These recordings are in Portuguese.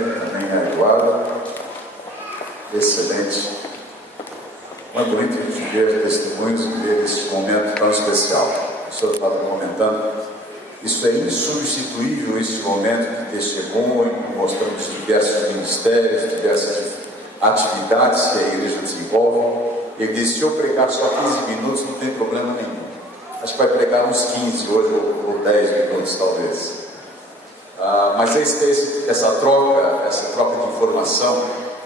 também a Eduardo. Excelente. Muito bonito a gente ver testemunhos e ver esse momento tão especial. O senhor estava comentando, isso é insubstituível, esse momento de testemunho, mostrando os diversos ministérios, diversas atividades que a igreja desenvolve. Ele disse: se eu pregar só 15 minutos, não tem problema nenhum. Acho que vai pregar uns 15 hoje, ou 10 minutos talvez. Mas essa troca de informação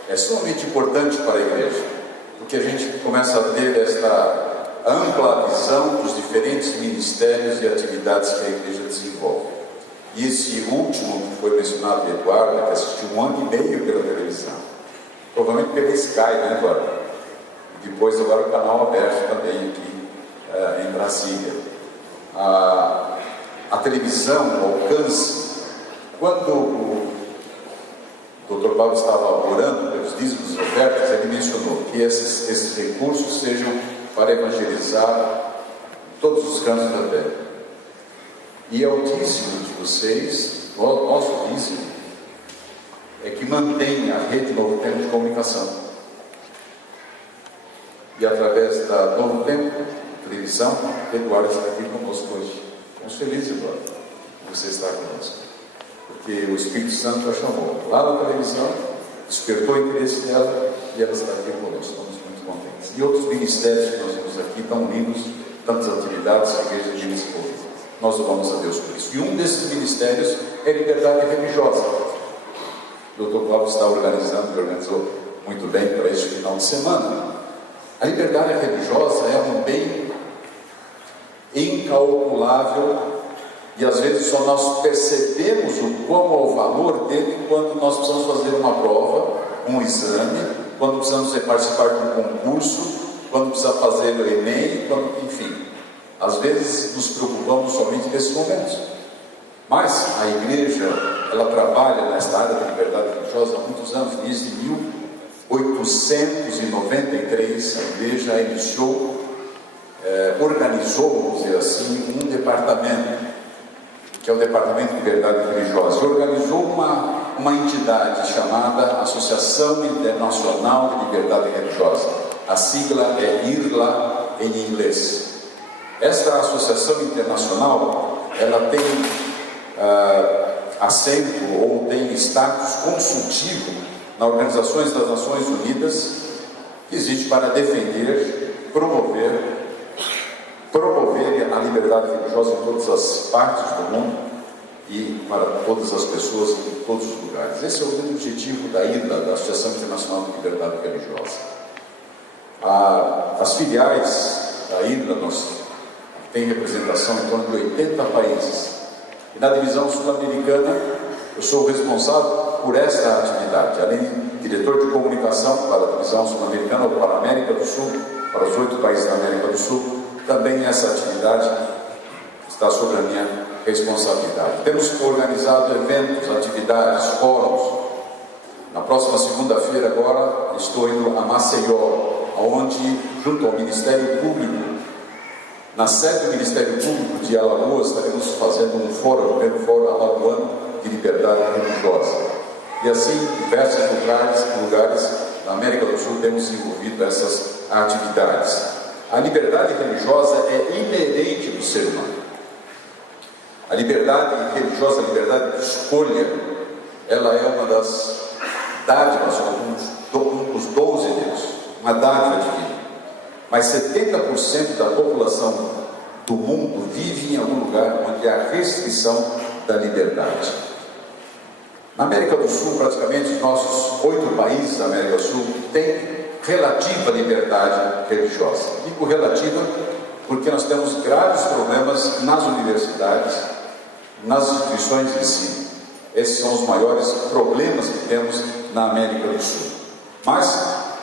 é sumamente importante para a igreja, porque a gente começa a ter esta ampla visão dos diferentes ministérios e atividades que a igreja desenvolve. E esse último que foi mencionado de Eduardo, que assistiu 1 ano e meio pela televisão, provavelmente pela Sky, né, Eduardo? E depois agora o canal aberto também aqui em Brasília. A televisão, o alcance, quando o Dr. Paulo estava orando pelos dízimos e ofertas, ele mencionou que esses recursos sejam para evangelizar todos os cantos da terra. E é o dízimo de vocês, o nosso dízimo, é que mantém a rede Novo Tempo de comunicação. E através da Novo Tempo, televisão, Eduardo está aqui conosco hoje. Estamos felizes, Eduardo, que você está conosco. Porque o Espírito Santo a chamou lá na televisão, despertou o interesse dela e ela está aqui conosco. Estamos muito contentes. E outros ministérios que nós vemos aqui, tão lindos, tantas atividades que a igreja tem desenvolvido. Nós louvamos a Deus por isso. E um desses ministérios é a liberdade religiosa. O Dr. Paulo está organizando e organizou muito bem para este final de semana. A liberdade religiosa é um bem incalculável. E às vezes só nós percebemos qual é o valor dele quando nós precisamos fazer uma prova, um exame, quando precisamos participar de um concurso, quando precisa fazer o Enem, enfim. Às vezes nos preocupamos somente nesses momentos. Mas a igreja, ela trabalha nesta área da liberdade religiosa há muitos anos. Desde 1893 a igreja iniciou, organizou, vamos dizer assim, um departamento, que é o Departamento de Liberdade Religiosa, e organizou uma entidade chamada Associação Internacional de Liberdade Religiosa. A sigla é IRLA em inglês. Esta associação internacional, ela tem assento ou tem status consultivo na Organização das Nações Unidas, que existe para defender, promover a liberdade religiosa em todas as partes do mundo e para todas as pessoas em todos os lugares. Esse é o grande objetivo da IRLA, da Associação Internacional de Liberdade Religiosa. As filiais da IRLA têm representação em torno de 80 países. E na divisão sul-americana, eu sou o responsável por esta atividade, além de diretor de comunicação para a divisão sul-americana ou para a América do Sul, para os 8 países da América do Sul. Também essa atividade está sob a minha responsabilidade. Temos organizado eventos, atividades, fóruns. Na próxima segunda-feira agora estou indo a Maceió, onde, junto ao Ministério Público, na sede do Ministério Público de Alagoas, estaremos fazendo um fórum, o primeiro fórum alagoano de liberdade religiosa. E assim, em diversos lugares da América do Sul temos desenvolvido essas atividades. A liberdade religiosa é inerente do ser humano. A liberdade religiosa, a liberdade de escolha, ela é uma das dádivas, um dos dons de Deus, uma dádiva divina. Mas 70% da população do mundo vive em algum lugar onde há restrição da liberdade. Na América do Sul, praticamente os nossos 8 países da América do Sul têm relativa liberdade religiosa. Digo relativa porque nós temos graves problemas nas universidades, nas instituições de ensino. Esses são os maiores problemas que temos na América do Sul. Mas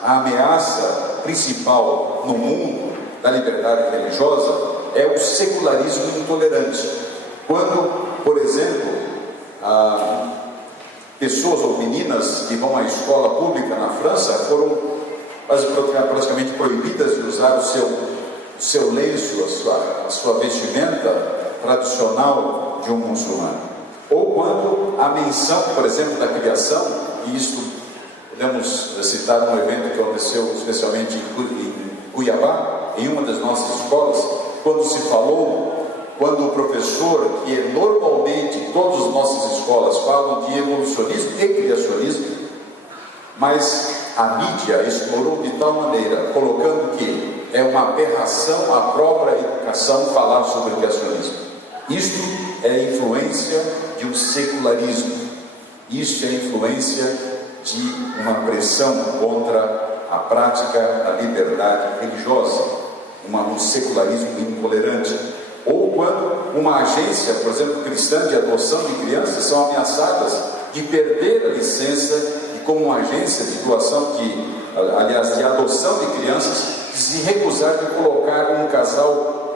a ameaça principal no mundo da liberdade religiosa é o secularismo intolerante. Quando, por exemplo, pessoas ou meninas que vão à escola pública na França foram praticamente proibidas de usar o seu lenço, a sua vestimenta tradicional de um muçulmano. Ou quando a menção, por exemplo, da criação, e isso podemos citar um evento que aconteceu especialmente em Cuiabá, em uma das nossas escolas, quando se falou, quando o professor, que normalmente todas as nossas escolas falam de evolucionismo e criacionismo, mas a mídia explorou de tal maneira, colocando que é uma aberração à própria educação falar sobre criacionismo. Isto é influência de um secularismo, isto é influência de uma pressão contra a prática da liberdade religiosa, um secularismo intolerante. Ou quando uma agência, por exemplo, cristã de adoção de crianças, são ameaçadas de perder a licença e como uma agência de doação de adoção de crianças, se recusar de colocar um casal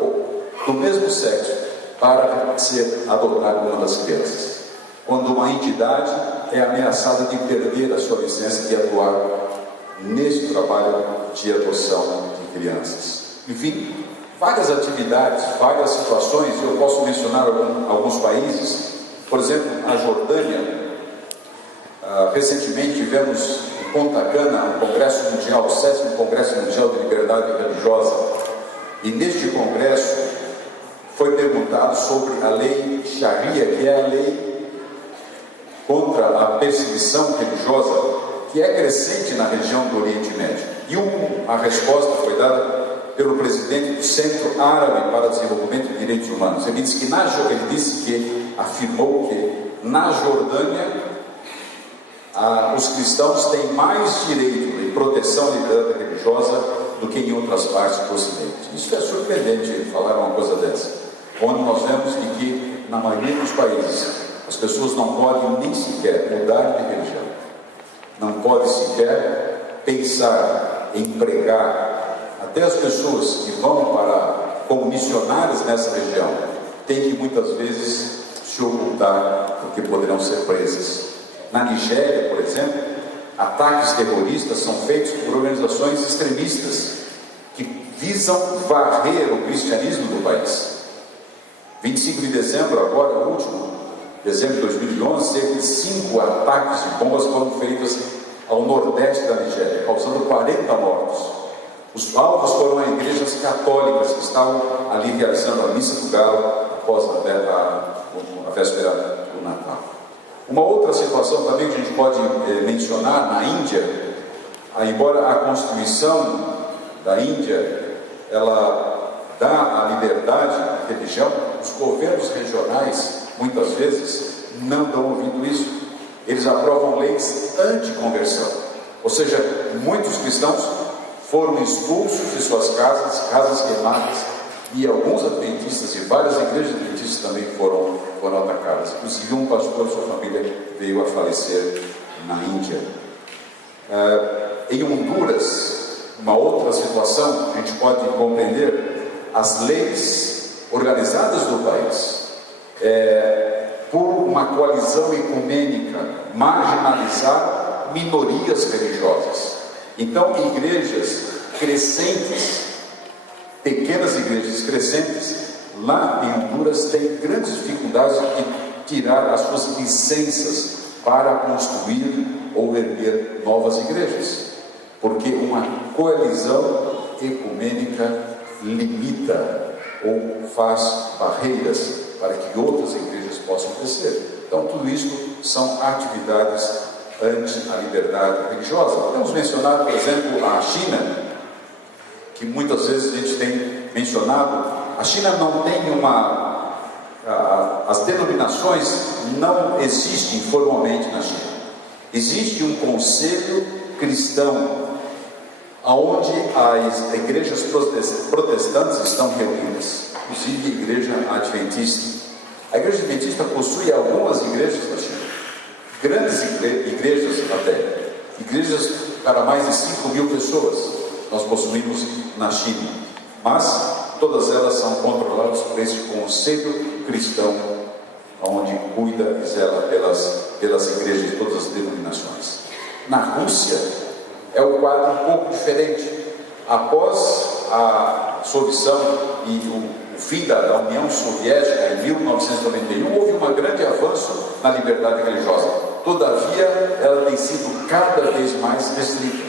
do mesmo sexo para ser adotado uma das crianças. Quando uma entidade é ameaçada de perder a sua licença de atuar nesse trabalho de adoção de crianças. Enfim, várias atividades, várias situações. Eu posso mencionar alguns países. Por exemplo, a Jordânia. Recentemente tivemos em Punta Cana um congresso mundial, o 7º Congresso Mundial de Liberdade Religiosa. E neste congresso foi perguntado sobre a lei Sharia, que é a lei contra a perseguição religiosa, que é crescente na região do Oriente Médio. E a resposta foi dada pelo presidente do Centro Árabe para o Desenvolvimento de Direitos Humanos. Ele disse que afirmou que na Jordânia os cristãos têm mais direito de proteção à liberdade religiosa do que em outras partes do Ocidente. Isso é surpreendente falar uma coisa dessa, onde nós vemos que na maioria dos países as pessoas não podem nem sequer mudar de religião, não podem sequer pensar em pregar. Até as pessoas que vão como missionários nessa região têm que muitas vezes se ocultar porque poderão ser presas. Na Nigéria, por exemplo, ataques terroristas são feitos por organizações extremistas que visam varrer o cristianismo do país. 25 de dezembro, agora o último, dezembro de 2011, cerca de 5 ataques de bombas foram feitos ao nordeste da Nigéria, causando 40 mortos. Os alvos foram igrejas católicas que estavam ali realizando a missa do galo após a véspera do Natal. Uma outra situação também que a gente pode mencionar na Índia, embora a Constituição da Índia ela dá a liberdade de religião, os governos regionais muitas vezes não dão ouvido isso. Eles aprovam leis anti-conversão, ou seja, muitos cristãos foram expulsos de suas casas queimadas, e alguns adventistas e várias igrejas adventistas também foram atacadas. Inclusive um pastor e sua família veio a falecer na Índia. Em Honduras, uma outra situação que a gente pode compreender, as leis organizadas do país, por uma coalizão ecumênica, marginalizar minorias religiosas. Então, igrejas crescentes, pequenas igrejas crescentes, lá em Honduras têm grandes dificuldades de tirar as suas licenças para construir ou erguer novas igrejas, porque uma coalizão ecumênica limita ou faz barreiras para que outras igrejas possam crescer. Então, tudo isso são atividades anti a liberdade religiosa. Podemos mencionar, por exemplo, a China, que muitas vezes a gente tem mencionado. A China não tem as denominações não existem formalmente na China. Existe um conselho cristão onde as igrejas protestantes estão reunidas, inclusive a igreja adventista. A igreja adventista possui algumas igrejas na China, grandes igrejas até, igrejas para mais de 5.000 pessoas nós possuímos na China, mas todas elas são controladas por esse conselho cristão, onde cuida e zela pelas igrejas de todas as denominações. Na Rússia é um quadro um pouco diferente. Após a dissolução e o o fim da União Soviética em 1991, houve um grande avanço na liberdade religiosa. Todavia, ela tem sido cada vez mais restrita.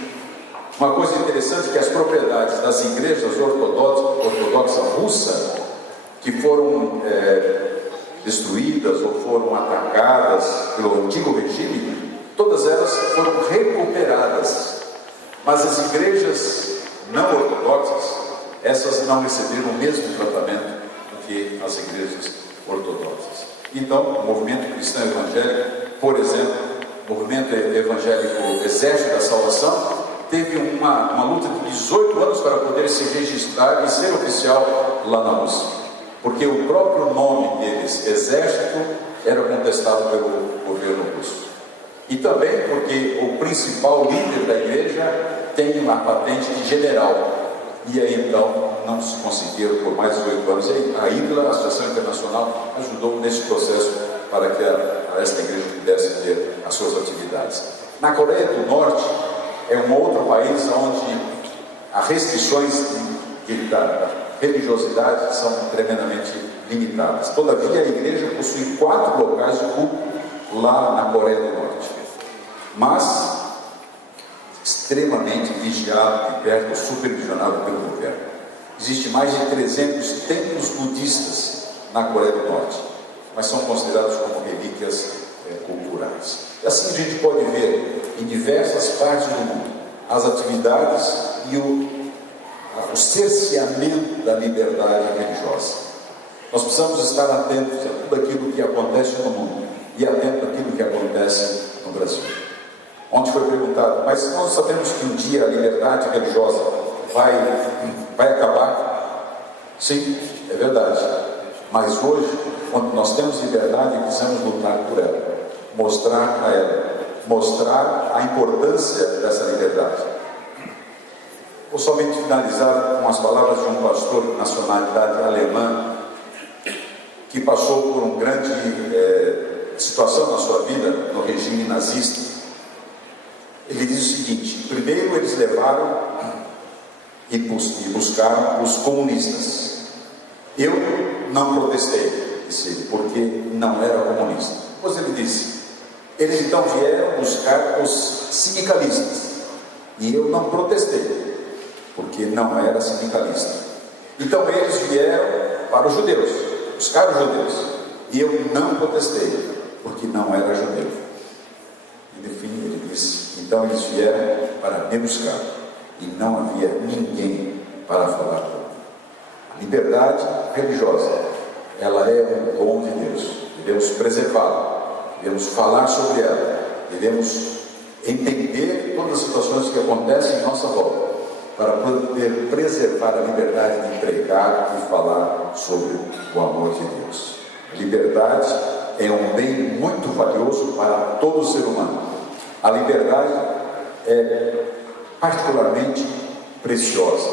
Uma coisa interessante é que as propriedades das igrejas ortodoxas russas, que foram destruídas ou foram atacadas pelo antigo regime, todas elas foram recuperadas. Mas as igrejas não ortodoxas, essas não receberam o mesmo tratamento do que as igrejas ortodoxas. Então, o movimento cristão evangélico, por exemplo, o movimento evangélico Exército da Salvação, teve uma luta de 18 anos para poder se registrar e ser oficial lá na Rússia, porque o próprio nome deles, Exército, era contestado pelo governo russo. E também porque o principal líder da igreja tem uma patente de general, e aí então não se conseguiram por mais de 8 anos. E a IGLA, a Associação Internacional, ajudou nesse processo para que esta igreja pudesse ter as suas atividades. Na Coreia do Norte, é um outro país onde as restrições da religiosidade são tremendamente limitadas. Todavia, a igreja possui 4 locais de culto lá na Coreia do Norte, mas extremamente vigiado de perto, supervisionado pelo governo. Existem mais de 300 templos budistas na Coreia do Norte, mas são considerados como relíquias culturais. E assim a gente pode ver em diversas partes do mundo as atividades e o cerceamento da liberdade religiosa. Nós precisamos estar atentos a tudo aquilo que acontece no mundo e atentos àquilo que acontece no Brasil. Ontem foi perguntado, mas nós sabemos que um dia a liberdade religiosa vai acabar? Sim, é verdade. Mas hoje, quando nós temos liberdade, precisamos lutar por ela, mostrar a ela, mostrar a importância dessa liberdade. Vou somente finalizar com as palavras de um pastor de nacionalidade alemã que passou por uma grande situação na sua vida no regime nazista. Ele diz o seguinte: primeiro eles levaram e buscaram os comunistas. Eu não protestei, disse ele, porque não era comunista. Depois ele disse: eles então vieram buscar os sindicalistas, e eu não protestei, porque não era sindicalista. Então eles vieram para os judeus, buscar os judeus, e eu não protestei, porque não era judeu. E no fim ele disse: então eles vieram para me buscar, e não havia ninguém para falar comigo. A liberdade religiosa, ela é um dom de Deus, devemos preservá-la, devemos falar sobre ela, devemos entender todas as situações que acontecem em nossa volta, para poder preservar a liberdade de pregar e falar sobre o amor de Deus. A liberdade é um bem muito valioso para todo ser humano. A liberdade é particularmente preciosa,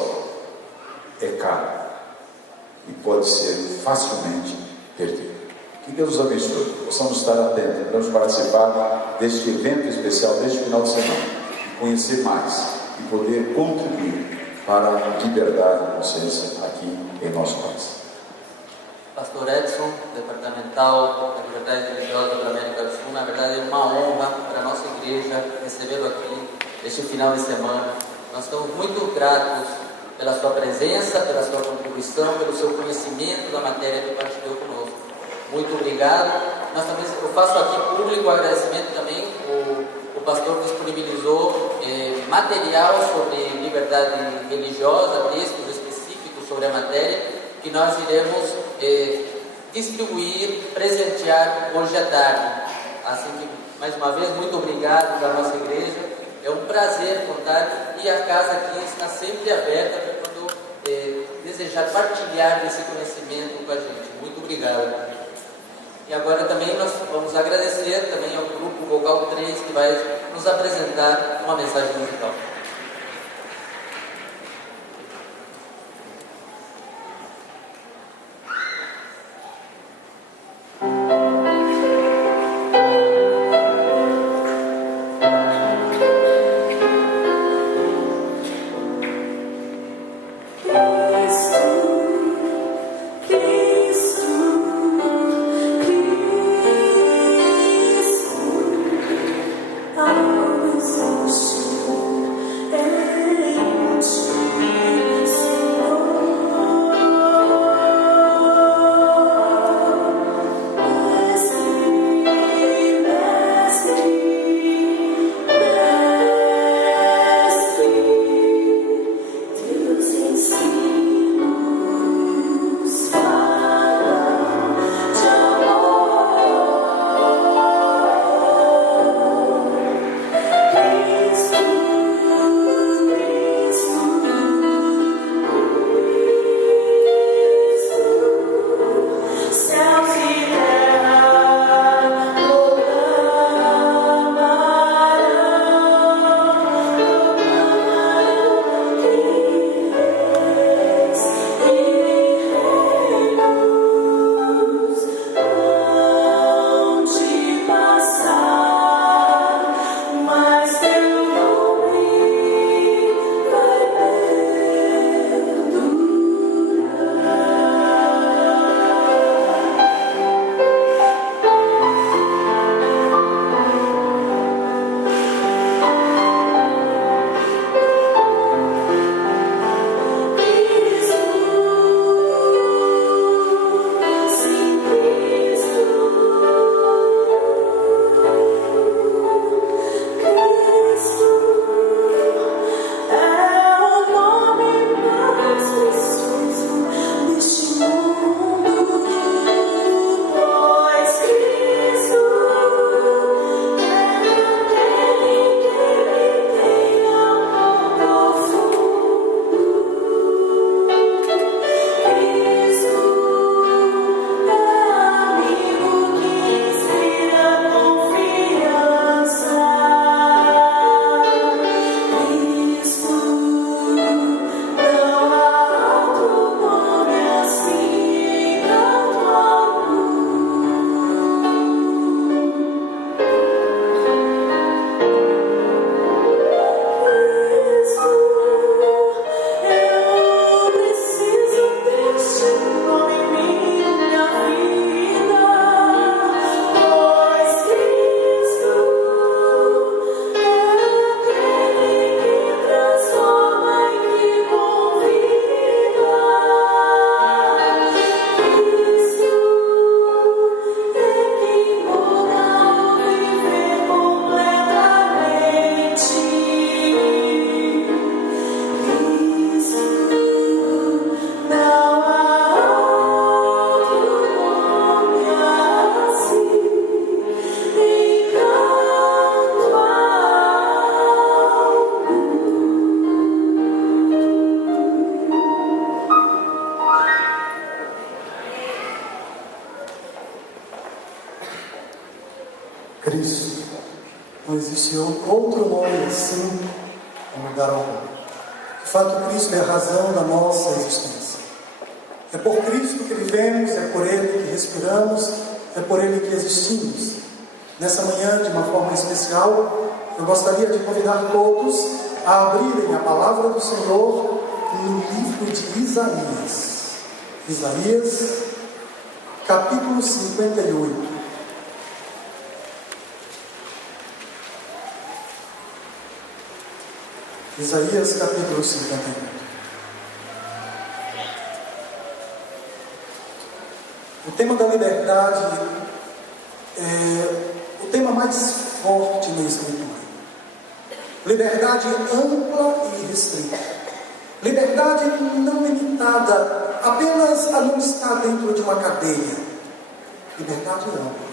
é cara e pode ser facilmente perdida. Que Deus nos abençoe, possamos estar atentos, vamos participar deste evento especial, deste final de semana, e conhecer mais e poder contribuir para a liberdade de consciência aqui em nosso país. Pastor Edson, departamental da Liberdade Religiosa da América do Sul, na verdade é uma honra para a nossa igreja recebê-lo aqui este final de semana. Nós estamos muito gratos pela sua presença, pela sua contribuição, pelo seu conhecimento da matéria que partilhou conosco. Muito obrigado. Eu faço aqui público o agradecimento também. O pastor disponibilizou material sobre liberdade religiosa, textos específicos sobre a matéria, que nós iremos distribuir, presentear hoje à tarde. Assim que, mais uma vez, muito obrigado da nossa igreja. É um prazer contar, e a casa aqui está sempre aberta para quando desejar partilhar desse conhecimento com a gente. Muito obrigado. E agora também nós vamos agradecer também ao grupo Vocal 3, que vai nos apresentar uma mensagem musical. Que Cristo. Não existe outro nome assim em lugar algum. De fato, Cristo é a razão da nossa existência. É por Cristo que vivemos, é por Ele que respiramos, é por Ele que existimos. Nessa manhã, de uma forma especial, eu gostaria de convidar todos a abrirem a palavra do Senhor no livro de Isaías. Isaías, capítulo 58. Isaías, capítulo 58. O tema da liberdade é o tema mais forte na Escritura. Liberdade ampla e restrita. Liberdade não limitada apenas a não estar dentro de uma cadeia. Liberdade ampla.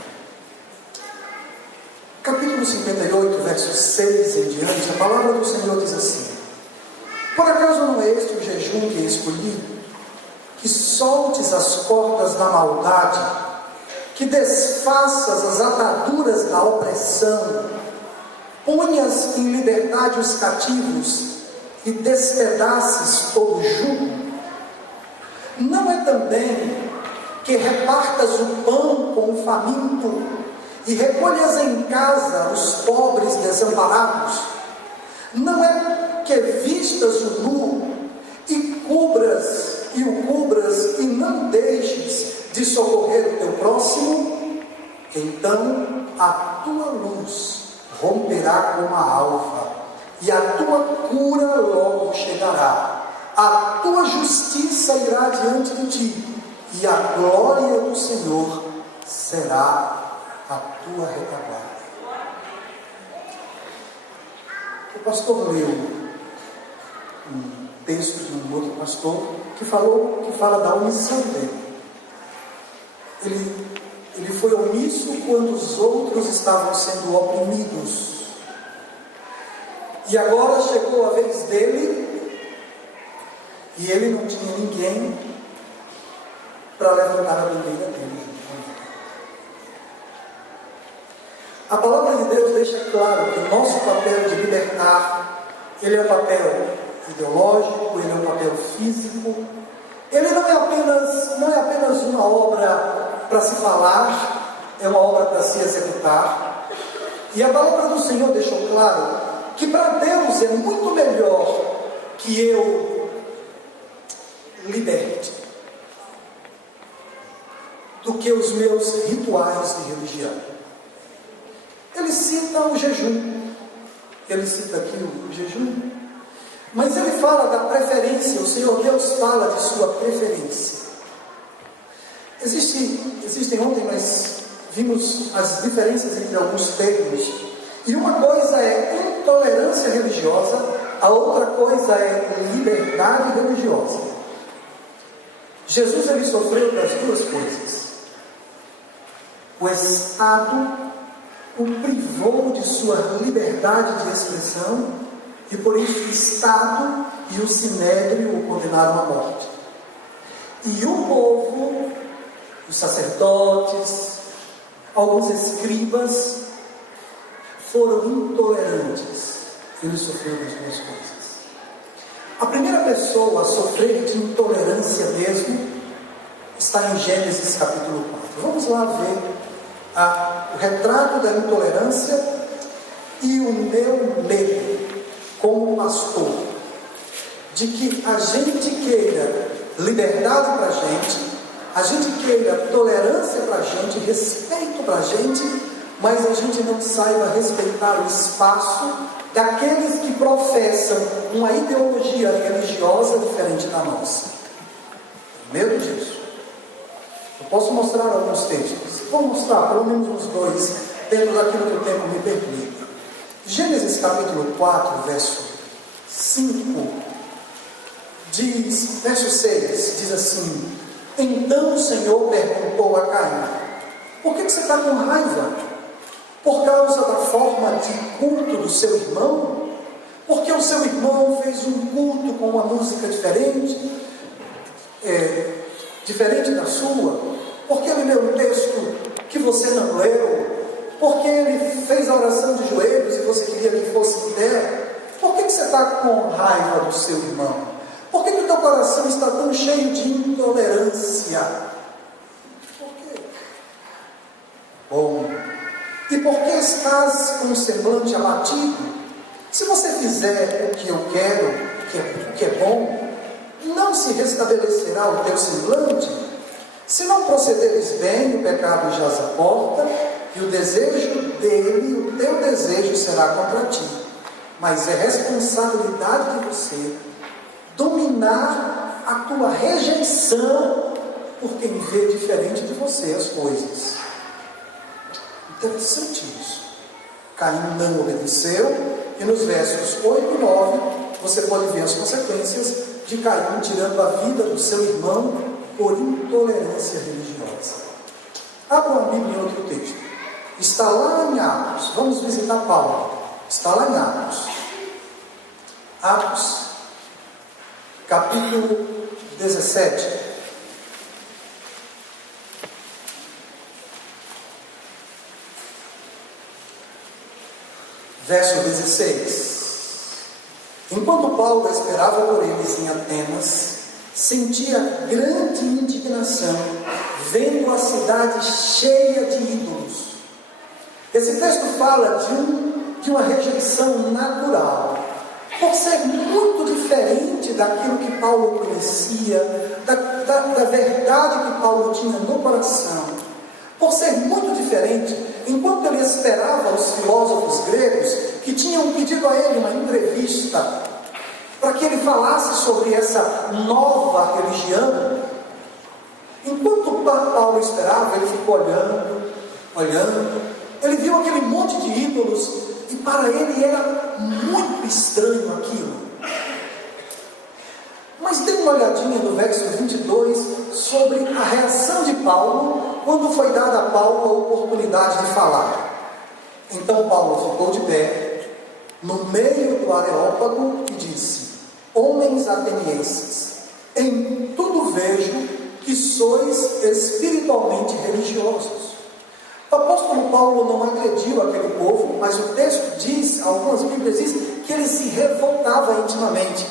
Capítulo 58, versos 6 em diante, a palavra do Senhor diz assim: por acaso não é este o jejum que escolhi? Que soltes as cordas da maldade, que desfaças as ataduras da opressão, ponhas em liberdade os cativos e despedaces todo o jugo? Não é também que repartas o pão com o faminto e recolhas em casa os pobres desamparados? Não é que vistas o nu e o cubras e não deixes de socorrer o teu próximo? Então a tua luz romperá como a alva, e a tua cura logo chegará. A tua justiça irá diante de ti, e a glória do Senhor será a tua retaguarda. O pastor leu um texto de um outro pastor que fala da omissão dele. Ele foi omisso quando os outros estavam sendo oprimidos. E agora chegou a vez dele, e ele não tinha ninguém para levantar a bandeira dele. A palavra de Deus deixa claro que o nosso papel de libertar, ele é um papel ideológico, ele é um papel físico. Ele não é apenas uma obra para se falar, é uma obra para se executar. E a palavra do Senhor deixou claro que para Deus é muito melhor que eu liberte do que os meus rituais de religião. Ele cita o jejum, ele cita aqui o jejum, mas ele fala da preferência. O Senhor Deus fala de sua preferência. Ontem nós vimos as diferenças entre alguns termos, e uma coisa é intolerância religiosa, a outra coisa é liberdade religiosa. Jesus, ele sofreu das duas coisas. O Estado o privou de sua liberdade de expressão, e por isso o Estado e o Sinédrio o condenaram à morte. E o povo, os sacerdotes, alguns escribas, foram intolerantes. Ele sofreu das duas coisas. A primeira pessoa a sofrer de intolerância mesmo está em Gênesis capítulo 4. Vamos lá ver o retrato da intolerância e o meu medo como pastor de que a gente queira liberdade para a gente queira tolerância para a gente, respeito para a gente, mas a gente não saiba respeitar o espaço daqueles que professam uma ideologia religiosa diferente da nossa. Medo disso. Eu posso mostrar alguns textos. Vou mostrar pelo menos uns dois, dentro daquilo que o tempo me permite. Gênesis capítulo 4, verso 5, verso 6, diz assim: então o Senhor perguntou a Caim: por que você está com raiva? Por causa da forma de culto do seu irmão? Porque o seu irmão fez um culto com uma música diferente da sua? Porque ele leu um texto que você não leu? Porque ele fez a oração de joelhos e você queria que fosse em pé? Por que você está com raiva do seu irmão? Por que o teu coração está tão cheio de intolerância? Por quê? Bom, e por que estás com o semblante abatido? Se você fizer o que eu quero, o que é bom, não se restabelecerá o teu semblante? Se não procederes bem, o pecado jaz à porta, e o desejo dele, o teu desejo será contra ti. Mas é responsabilidade de você dominar a tua rejeição por quem vê diferente de você as coisas. Interessante isso. Caim não obedeceu, e nos versos 8 e 9 você pode ver as consequências de Caim tirando a vida do seu irmão por intolerância religiosa. Abra uma Bíblia em outro texto. Está lá em Atos. Vamos visitar Paulo. Está lá em Atos. Atos, capítulo 17. Verso 16. Enquanto Paulo esperava por eles em Atenas, sentia grande indignação, vendo a cidade cheia de ídolos. Esse texto fala de uma rejeição natural, por ser muito diferente daquilo que Paulo conhecia, da verdade que Paulo tinha no coração. Por ser muito diferente, enquanto ele esperava os filósofos gregos, que tinham pedido a ele uma entrevista, para que ele falasse sobre essa nova religião, enquanto Paulo esperava, ele ficou olhando, ele viu aquele monte de ídolos, e para ele era muito estranho aquilo. Mas dê uma olhadinha no verso 22 sobre a reação de Paulo quando foi dada a Paulo a oportunidade de falar. Então Paulo ficou de pé no meio do Areópago e disse: homens atenienses, em tudo vejo que sois espiritualmente religiosos. O apóstolo Paulo não agrediu aquele povo, mas o texto diz, algumas Bíblias dizem, que ele se revoltava intimamente.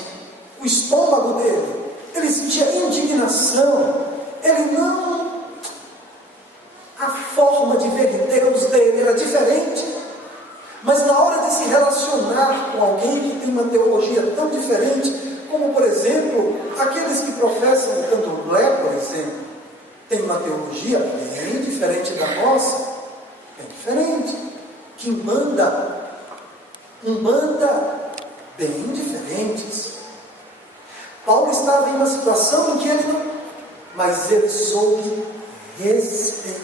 O estômago dele, ele sentia indignação, ele não... A forma de ver Deus dele era diferente, mas na hora de se relacionar com alguém que tem uma teologia tão diferente, como por exemplo, aqueles que professam o candomblé, por exemplo, tem uma teologia bem diferente da nossa, bem diferente, Quimbanda, Umbanda, bem diferentes. Paulo estava em uma situação em que ele não, mas ele soube respeitar.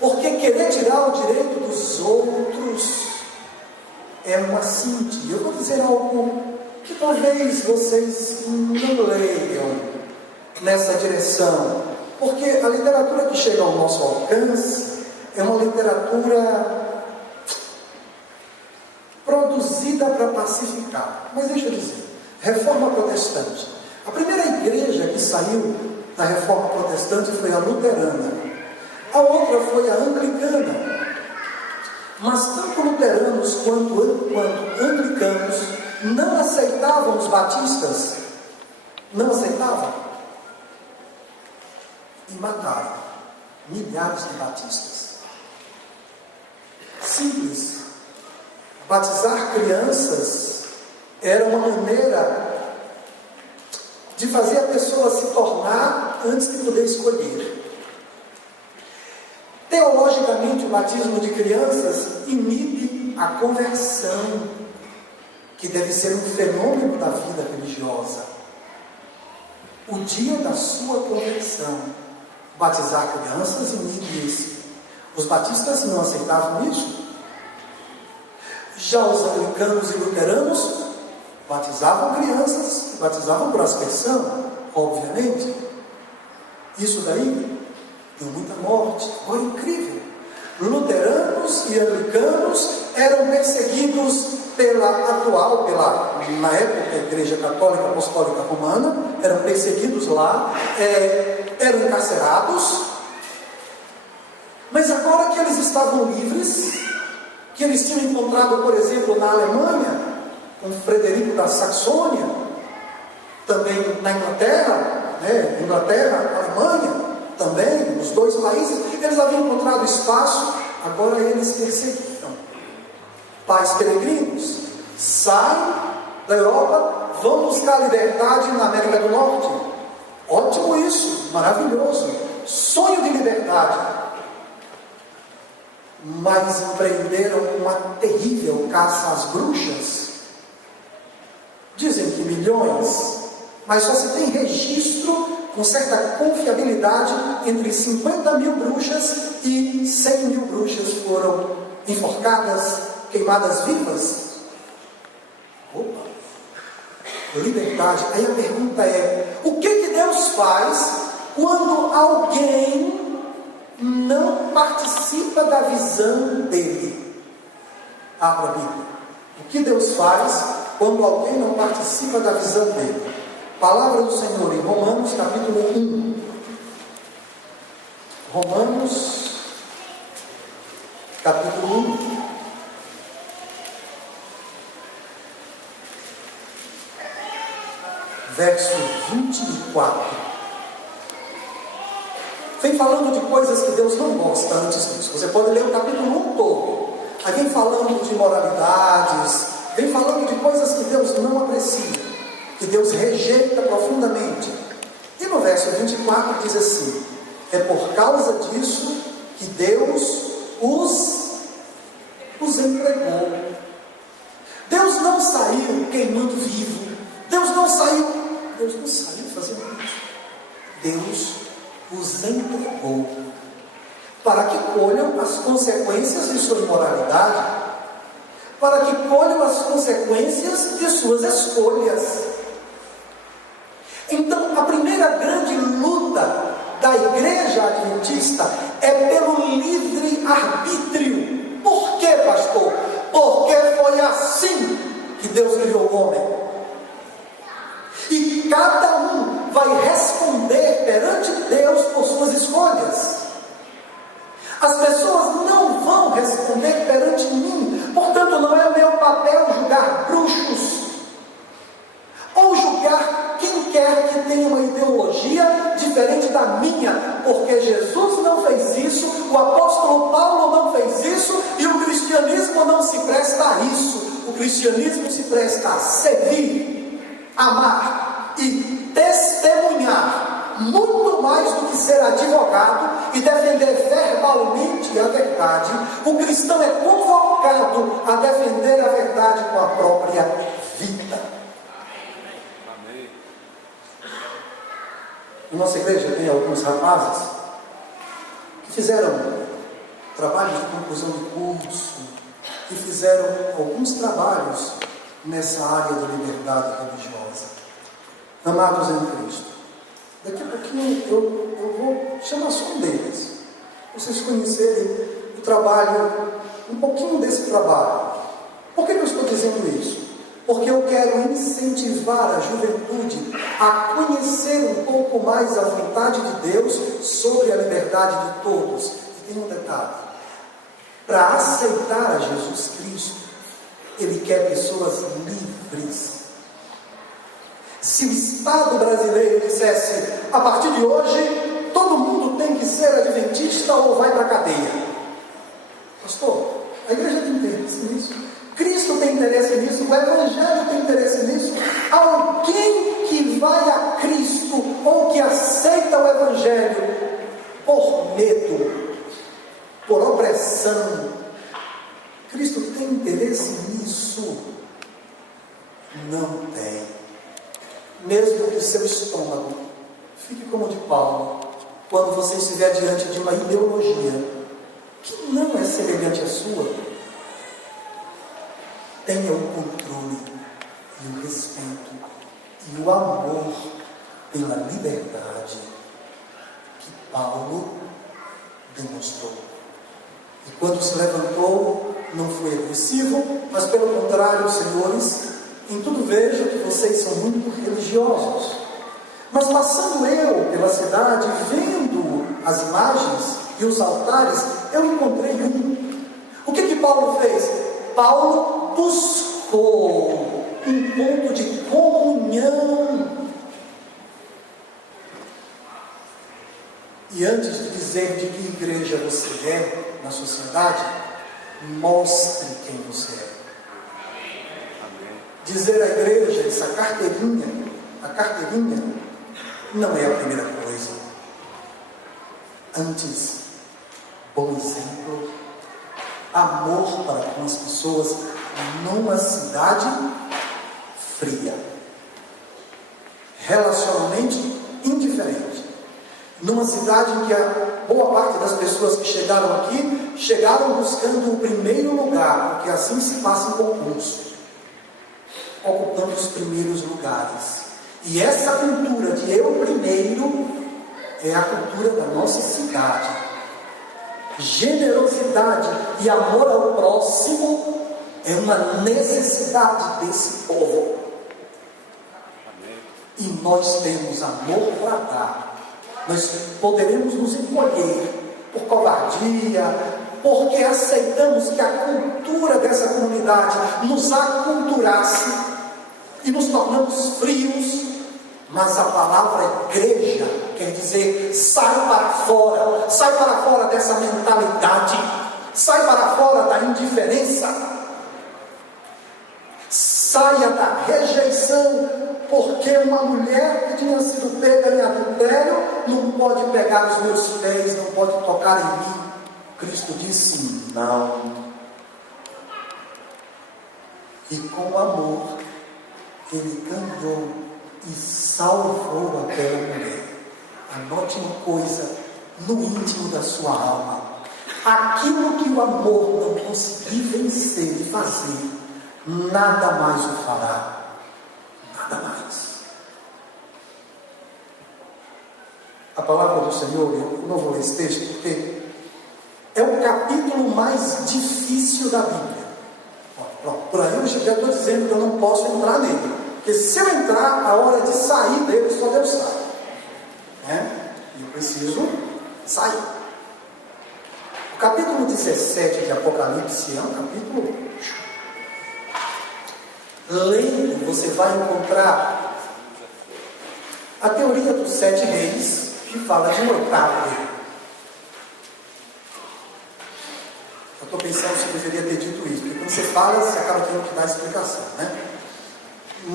Porque querer tirar o direito dos outros é uma ciência. Eu vou dizer algo que talvez vocês não leiam nessa direção, porque a literatura que chega ao nosso alcance é uma literatura produzida para pacificar. Mas deixa eu dizer, Reforma Protestante. A primeira igreja que saiu da Reforma Protestante foi a luterana. A outra foi a anglicana. Mas tanto luteranos quanto anglicanos não aceitavam os batistas. Não aceitavam. E mataram milhares de batistas. Simples. Batizar crianças era uma maneira de fazer a pessoa se tornar antes de poder escolher. Teologicamente, o batismo de crianças inibe a conversão, que deve ser um fenômeno da vida religiosa. O dia da sua conversão, batizar crianças inibe isso. Os batistas não aceitavam isso. Já os anglicanos e luteranos batizavam crianças, batizavam por aspersão, obviamente. Isso daí deu muita morte. Agora, incrível, luteranos e anglicanos eram perseguidos na época, a Igreja Católica Apostólica Romana, eram perseguidos lá, eram encarcerados. Mas agora agora que eles estavam livres, que eles tinham encontrado, por exemplo, na Alemanha, com Frederico da Saxônia, também na Inglaterra, Alemanha, também, os dois países, eles haviam encontrado espaço, agora eles perseguiram. Pais peregrinos, saem da Europa, vão buscar liberdade na América do Norte. Ótimo isso, maravilhoso, sonho de liberdade. Mas empreenderam uma terrível caça às bruxas. Dizem que milhões, mas só se tem registro com certa confiabilidade entre 50 mil bruxas e 100 mil bruxas foram enforcadas, queimadas vivas. Opa! Liberdade. Aí a pergunta é: o que Deus faz quando alguém não participa da visão dele? Abra a Bíblia. O que Deus faz quando alguém não participa da visão dele? Palavra do Senhor em Romanos capítulo 1. Romanos capítulo 1. Verso 24. Vem falando de coisas que Deus não gosta antes disso. Você pode ler o capítulo 1 todo. Aí vem falando de imoralidades, vem falando de coisas que Deus não aprecia, que Deus rejeita profundamente. E no verso 24 diz assim: é por causa disso que Deus os entregou. Deus não saiu queimando vivo. Deus não saiu fazendo isso. Deus os entregou para que colham as consequências de sua imoralidade, para que colham as consequências de suas escolhas. Então, a primeira grande luta da igreja adventista é pelo livre-arbítrio. Por quê, pastor? Porque foi assim que Deus criou o homem. E cada um vai responder perante Deus por suas escolhas. As pessoas não vão responder perante mim, portanto não é meu papel julgar bruxos, ou julgar quem quer que tenha uma ideologia diferente da minha, porque Jesus não fez isso, o apóstolo Paulo não fez isso, e o cristianismo não se presta a isso. O cristianismo se presta a servir, amar e testemunhar, muito mais do que ser advogado e defender verbalmente a verdade. O cristão é convocado a defender a verdade com a própria vida. Na nossa igreja tem alguns rapazes que fizeram trabalhos de conclusão de curso, que fizeram alguns trabalhos nessa área de liberdade religiosa. Amados em Cristo, daqui a pouquinho eu vou chamar só um deles, para vocês conhecerem o trabalho, um pouquinho desse trabalho. Por que eu estou dizendo isso? Porque eu quero incentivar a juventude a conhecer um pouco mais a vontade de Deus sobre a liberdade de todos. E tem um detalhe: para aceitar a Jesus Cristo, Ele quer pessoas livres. Se o Estado brasileiro dissesse: a partir de hoje, todo mundo tem que ser adventista ou vai para a cadeia. Pastor, a igreja tem interesse nisso? Cristo tem interesse nisso? O Evangelho tem interesse nisso? Alguém que vai a Cristo ou que aceita o Evangelho por medo, por opressão, Cristo tem interesse nisso? Não tem. Mesmo que seu estômago fique como o de Paulo, quando você estiver diante de uma ideologia que não é semelhante à sua, tenha o controle e o respeito e o amor pela liberdade que Paulo demonstrou. E quando se levantou, não foi agressivo, mas pelo contrário, senhores, em tudo vejo que vocês são muito religiosos. Mas passando eu pela cidade, vendo as imagens e os altares, eu encontrei um. O que Paulo fez? Paulo buscou um ponto de comunhão. E antes de dizer de que igreja você é na sociedade, mostre quem você é. Dizer à igreja essa carteirinha, a carteirinha, não é a primeira coisa. Antes, bom exemplo, amor para com as pessoas numa cidade fria, relacionamento indiferente, numa cidade em que a boa parte das pessoas que chegaram aqui, chegaram buscando o primeiro lugar, porque assim se passa em concurso, ocupando os primeiros lugares. E essa cultura de eu primeiro é a cultura da nossa cidade. Generosidade e amor ao próximo é uma necessidade desse povo. E nós temos amor para dar. Nós poderemos nos encolher por covardia, porque aceitamos que a cultura dessa comunidade nos aculturasse e nos tornamos frios. Mas a palavra igreja quer dizer: sai para fora dessa mentalidade, sai para fora da indiferença, saia da rejeição, porque uma mulher que tinha sido pega em adultério não pode pegar os meus pés, não pode tocar em mim. Cristo disse não. E com amor ele ganhou e salvou aquela mulher. Anote uma coisa no íntimo da sua alma: aquilo que o amor não conseguir vencer e fazer, nada mais o fará. Nada mais. A palavra do Senhor, eu não vou ler esse texto porque é o capítulo mais difícil da Bíblia. Por aí eu já estou dizendo que eu não posso entrar nele, porque se eu entrar, a hora de sair dele só Deus sabe, né? E eu preciso sair. O capítulo 17 de Apocalipse é um capítulo. Lendo, você vai encontrar a teoria dos 7 reis, que fala de um oitavo rei. Eu estou pensando se eu deveria ter dito isso, porque quando você fala, você acaba tendo que dar explicação, né?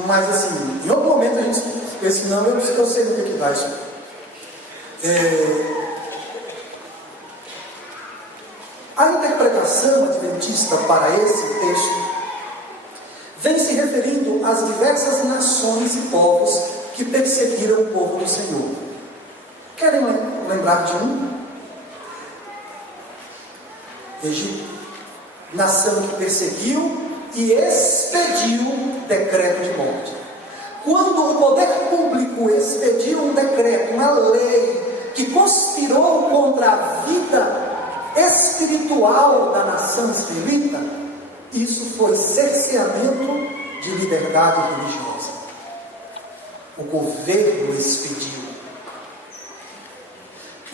Mas assim, em outro momento a gente explica, porque senão eu sei do que dá isso. A interpretação adventista para esse texto vem se referindo às diversas nações e povos que perseguiram o povo do Senhor. Querem lembrar de um? Egito, nação que perseguiu e expediu decreto de morte. Quando o poder público expediu um decreto, uma lei que conspirou contra a vida espiritual da nação israelita, isso foi cerceamento de liberdade religiosa. O governo expediu.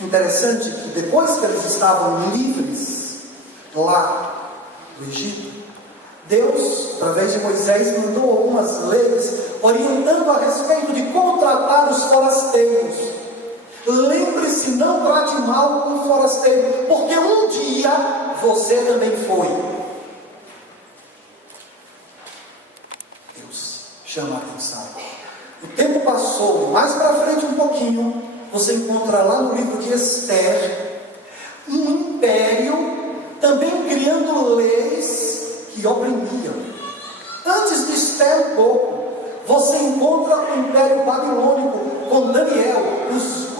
Interessante que depois que eles estavam livres lá no Egito, Deus, através de Moisés, mandou algumas leis orientando a respeito de como tratar os forasteiros. Lembre-se, não trate mal com o forasteiro, porque um dia você também foi. Deus chama a atenção. O tempo passou, mais para frente um pouquinho, você encontra lá no livro de Esther um império também criando leis que oprimiam. Antes de Esther um pouco, você encontra o Império Babilônico com Daniel,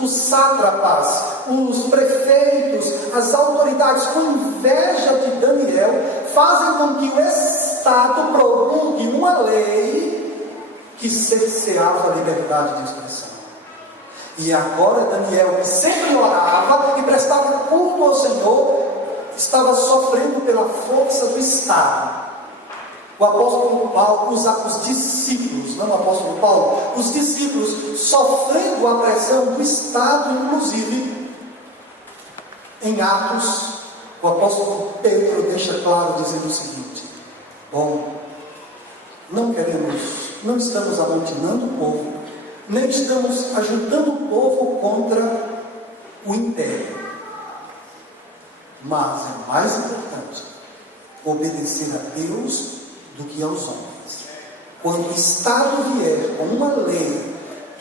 os sátrapas, os prefeitos, as autoridades, com inveja de Daniel, fazem com que o Estado promulgue uma lei que cerceava a liberdade de expressão. E agora Daniel, que sempre orava e prestava culto ao Senhor, estava sofrendo pela força do Estado. O apóstolo Paulo, os discípulos, não o apóstolo Paulo, os discípulos sofrendo a pressão do Estado, inclusive em Atos o apóstolo Pedro deixa claro dizendo o seguinte: bom, não estamos amotinando o povo, nem estamos ajuntando o povo contra o império, mas é mais importante obedecer a Deus do que aos homens. Quando o Estado vier com uma lei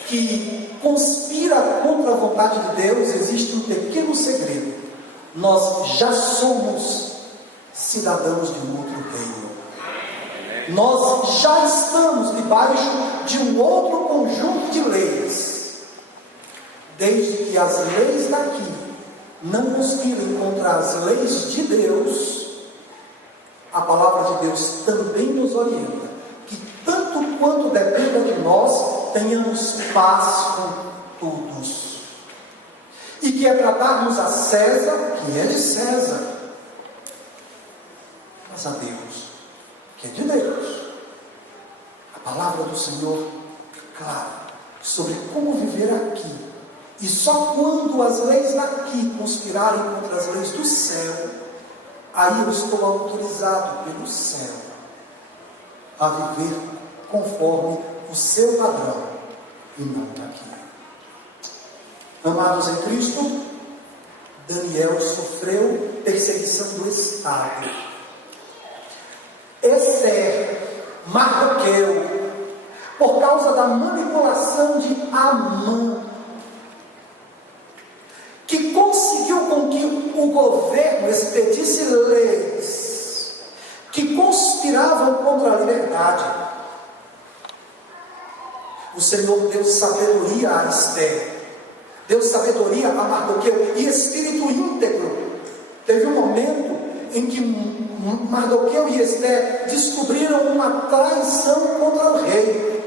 que conspira contra a vontade de Deus, existe um pequeno segredo: nós já somos cidadãos de um outro reino. Nós já estamos debaixo de um outro conjunto de leis. Desde que as leis daqui não conspirem contra as leis de Deus, a palavra de Deus também nos orienta que, tanto quanto dependa de nós, tenhamos paz com todos. E que é para darmos a César, que é de César, mas a Deus, que é de Deus. A palavra do Senhor, claro, sobre como viver aqui. E só quando as leis daqui conspirarem contra as leis do céu, aí eu estou autorizado pelo céu a viver conforme o seu padrão e não daqui. Amados em Cristo, Daniel sofreu perseguição do Estado. Esther, Mardoqueu, por causa da manipulação de Amã, que conseguiu com que o governo expedisse leis que conspiravam contra a liberdade. O Senhor deu sabedoria a Esther, deu sabedoria a Mardoqueu e espírito íntegro. Teve um momento em que Mardoqueu e Esther descobriram uma traição contra o rei,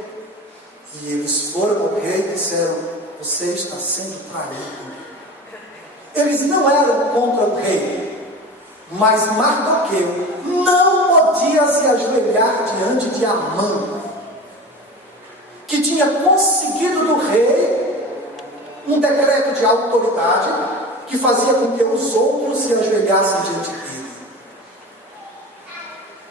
e eles foram ao rei e disseram: você está sendo traído. Eles não eram contra o rei, mas Mardoqueu não podia se ajoelhar diante de Amã, que tinha conseguido do rei um decreto de autoridade que fazia com que os outros se ajoelhassem diante dele.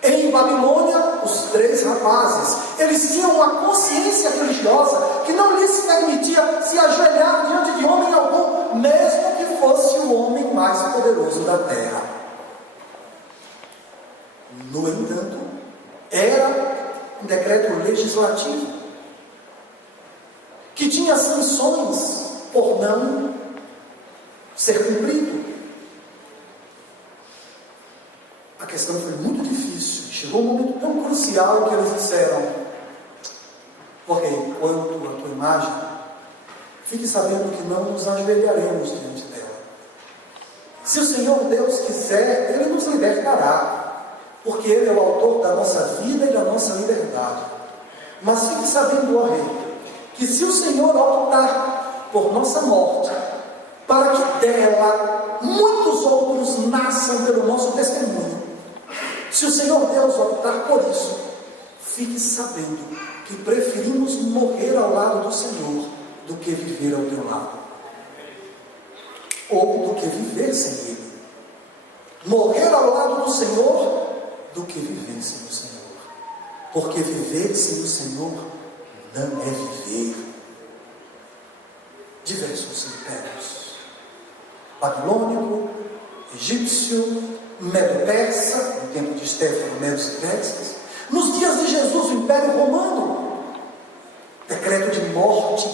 Em Babilônia, os 3 rapazes, eles tinham uma consciência religiosa que não lhes permitia se ajoelhar diante de homem algum, mesmo que fosse o homem mais poderoso da terra. No entanto, era um decreto legislativo que tinha sanções por não ser cumprido. A questão foi muito difícil. Chegou um momento tão crucial que eles disseram: ok, quanto à tua imagem, fique sabendo que não nos ajoelharemos diante dela. Se o Senhor Deus quiser, Ele nos libertará, porque Ele é o autor da nossa vida e da nossa liberdade. Mas fique sabendo, ó Rei, que se o Senhor optar por nossa morte, para que dela muitos outros nasçam pelo nosso testemunho, se o Senhor Deus optar por isso, fique sabendo que preferimos morrer ao lado do Senhor do que viver ao teu lado, ou do que viver sem Ele. Morrer ao lado do Senhor do que viver sem o Senhor, porque viver sem o Senhor não é viver. Diversos impérios: babilônico, egípcio, medo-persa, no tempo de Esther, medos e persas. Nos dias de Jesus, o Império Romano, decreto de morte,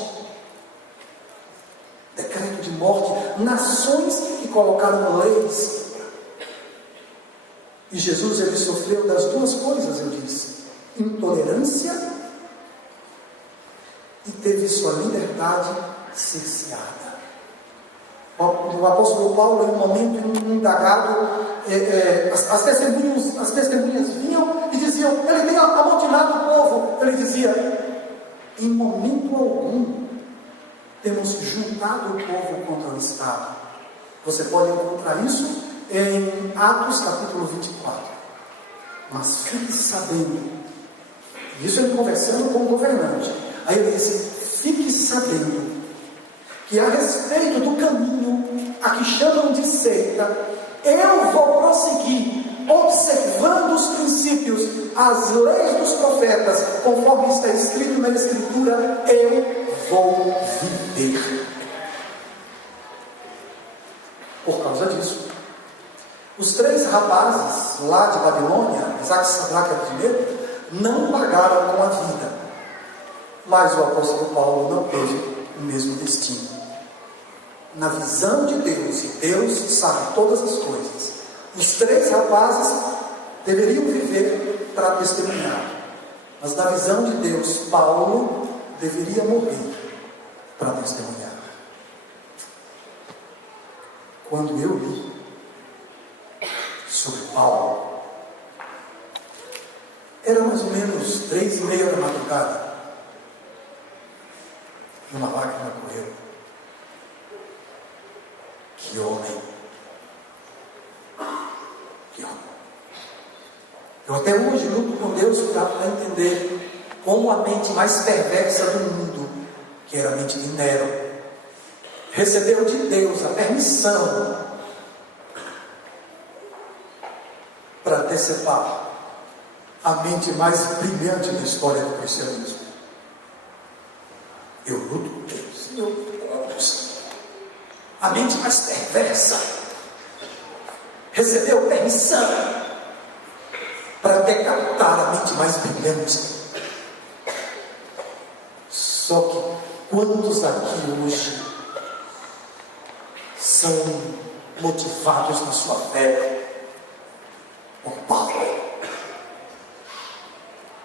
nações que colocaram leis. E Jesus, ele sofreu das duas coisas, eu disse: intolerância, e teve sua liberdade cerceada. O apóstolo Paulo, em um momento indagado, as testemunhas vinham e diziam: ele tem amotinado o povo. Ele dizia: em momento algum temos juntado o povo contra o Estado. Você pode encontrar isso em Atos capítulo 24. Mas fique sabendo, isso ele conversando com o governante. Aí ele disse: fique sabendo que a respeito do caminho a que chamam de seita, eu vou prosseguir observando os princípios, as leis dos profetas, conforme está escrito na Escritura, eu vou viver. Por causa disso, os 3 rapazes lá de Babilônia, Mesaque, Sadraque e Abednego, não pagaram com a vida, mas o apóstolo Paulo não teve o mesmo destino. Na visão de Deus, e Deus sabe todas as coisas, os 3 rapazes deveriam viver para testemunhar, mas na visão de Deus, Paulo deveria morrer para testemunhar. Quando eu li sobre Paulo, era mais ou menos 3:30 da madrugada, e uma lágrima correu. Que homem! Que homem! Eu até hoje luto com Deus para entender como a mente mais perversa do mundo, que era a mente de Nero, recebeu de Deus a permissão para decepar a mente mais brilhante da história do cristianismo. Eu luto com Deus, eu luto com Deus. A mente mais perversa recebeu permissão para decapitar a mente mais brilhante. Só que quantos aqui hoje são motivados na sua fé por Paulo?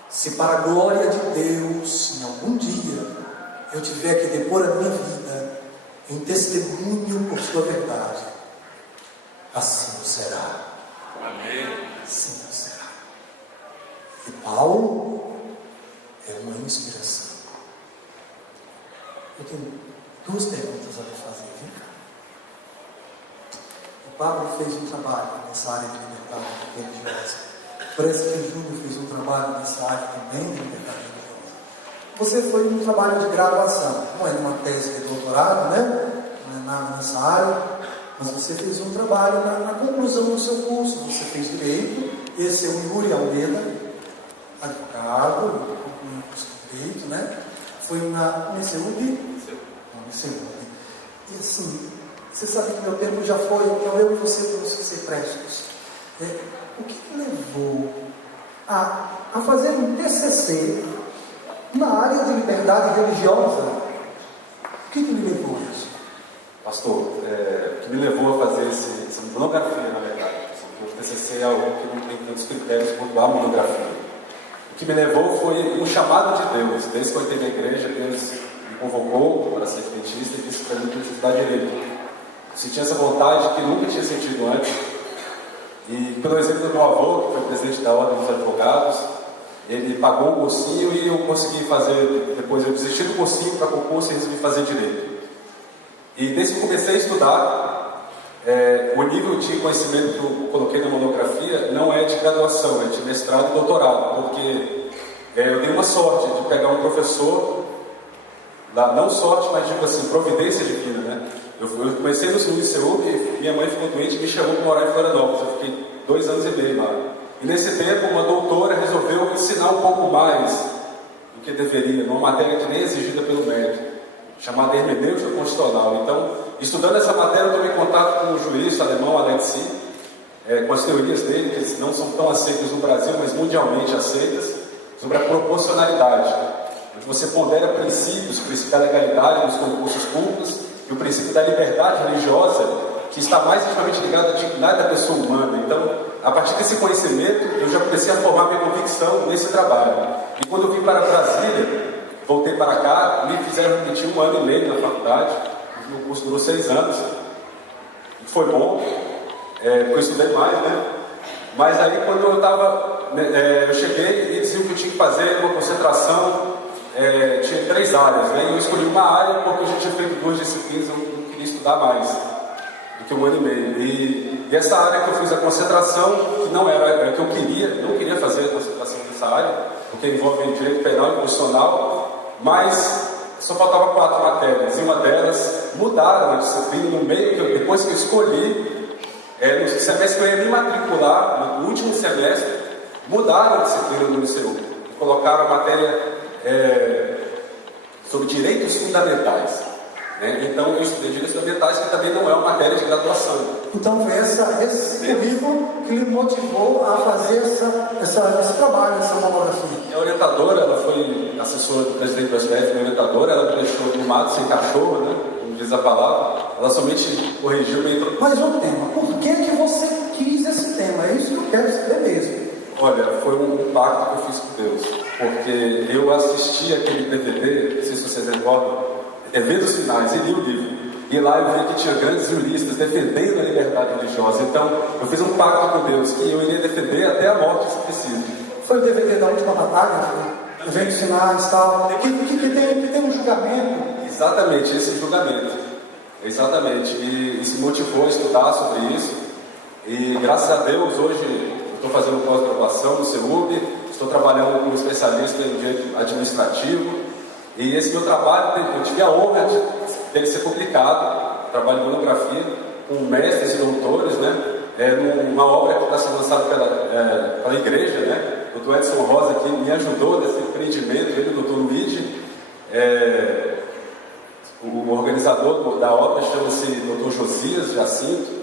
Se para a glória de Deus, em algum dia eu tiver que depor a minha vida em testemunho por sua verdade, assim o será. Amém. Assim o será. E Paulo é uma inspiração. Eu tenho 2 perguntas a lhe fazer. Vem cá. O Pablo fez um trabalho nessa área de liberdade religiosa. Parece que o Júnior fez um trabalho nessa área também de liberdade religiosa. Você foi um trabalho de graduação, não é uma tese de doutorado, né? Não é nada nessa área, mas você fez um trabalho na conclusão do seu curso. Você fez Direito, esse é o Yuri Almeida, advogado, concluiu o curso de Direito, né? Foi na UNICEUB. E assim, você sabe que meu tempo já foi, então eu e você vamos ser prestos. O que me levou a fazer um TCC na área de liberdade religiosa? O que me levou a isso? Pastor, o que me levou a fazer essa monografia, na verdade, porque o TCC é algo que não tem tantos critérios quanto a monografia. O que me levou foi um chamado de Deus. Desde que eu entrei na igreja, Deus me convocou para ser adventista e disse para mim que eu tinha que estudar Direito. Eu senti essa vontade que nunca tinha sentido antes. E pelo exemplo do meu avô, que foi presidente da Ordem dos Advogados, ele pagou o cursinho e eu consegui fazer. Depois eu desisti do cursinho para concurso e resolvi fazer Direito. E desde que comecei a estudar, o nível de conhecimento que eu coloquei na monografia não é de graduação, é de mestrado e doutorado, porque eu dei uma sorte de pegar um professor, não sorte, mas digo assim, providência divina, né? Eu comecei no ICEUB e minha mãe ficou doente e me chamou para morar em Florianópolis. Eu fiquei 2 anos e meio lá. E nesse tempo, uma doutora resolveu ensinar um pouco mais do que deveria, numa matéria que nem é exigida pelo médico, chamada hermenêutica constitucional. Então, estudando essa matéria, eu tomei contato com o juiz alemão Alexis, com as teorias dele, que não são tão aceitas no Brasil, mas mundialmente aceitas, sobre a proporcionalidade, onde você pondera princípios, o princípio da legalidade nos concursos públicos e o princípio da liberdade religiosa, que está mais intimamente ligado à dignidade da pessoa humana. Então, a partir desse conhecimento, eu já comecei a formar minha convicção nesse trabalho. E quando eu vim para Brasília, voltei para cá, me fizeram repetir 1 ano e meio na faculdade. O meu curso durou 6 anos. Foi bom, porque eu estudei mais, né? Mas aí quando eu cheguei e diziam que eu tinha que fazer uma concentração, tinha 3 áreas, né? E eu escolhi uma área porque eu já tinha feito 2 disciplinas, eu não queria estudar mais do que 1 ano e meio. E essa área que eu fiz a concentração, que não era a que eu queria, não queria fazer a concentração nessa área, porque envolve direito penal e constitucional, mas só faltava 4 matérias, e uma delas mudaram a disciplina no meio, depois que eu escolhi, No semestre que eu ia me matricular, no último semestre, mudaram a disciplina do ICU. Colocaram a matéria sobre direitos fundamentais. Então eu estudei direitos fundamentais, que também não é uma matéria de graduação. Então foi esse currículo que lhe motivou a fazer esse trabalho, essa monografia. Minha orientadora, ela foi assessora do presidente do STF, minha orientadora, ela me deixou no mato sem cachorro, né? Como diz a palavra, ela somente corrigiu minha introdução. Mas o tema, por que você quis esse tema? É isso que eu quero saber mesmo. Olha, foi um pacto que eu fiz com Deus, porque eu assisti aquele DVD, não sei se vocês recordam, Eventos Finais, e li o livro. E lá eu vi que tinha grandes juristas defendendo a liberdade religiosa. Então, eu fiz um pacto com Deus, que eu iria defender até a morte, se preciso. Foi o DVD da última batalha? Eventos Finais e tal, que tem um julgamento. Exatamente, esse julgamento. Exatamente. E se motivou a estudar sobre isso. E graças a Deus, hoje, eu estou fazendo pós-graduação no CEUB, estou trabalhando como especialista em direito administrativo. E esse meu trabalho, eu tive a honra dele ser publicado, trabalho de monografia, com mestres e doutores, numa obra que está sendo lançada pela igreja, O Dr. Edson Rosa aqui me ajudou nesse empreendimento, ele e o Dr. Luigi, o organizador da obra chama-se Dr. Josias Jacinto.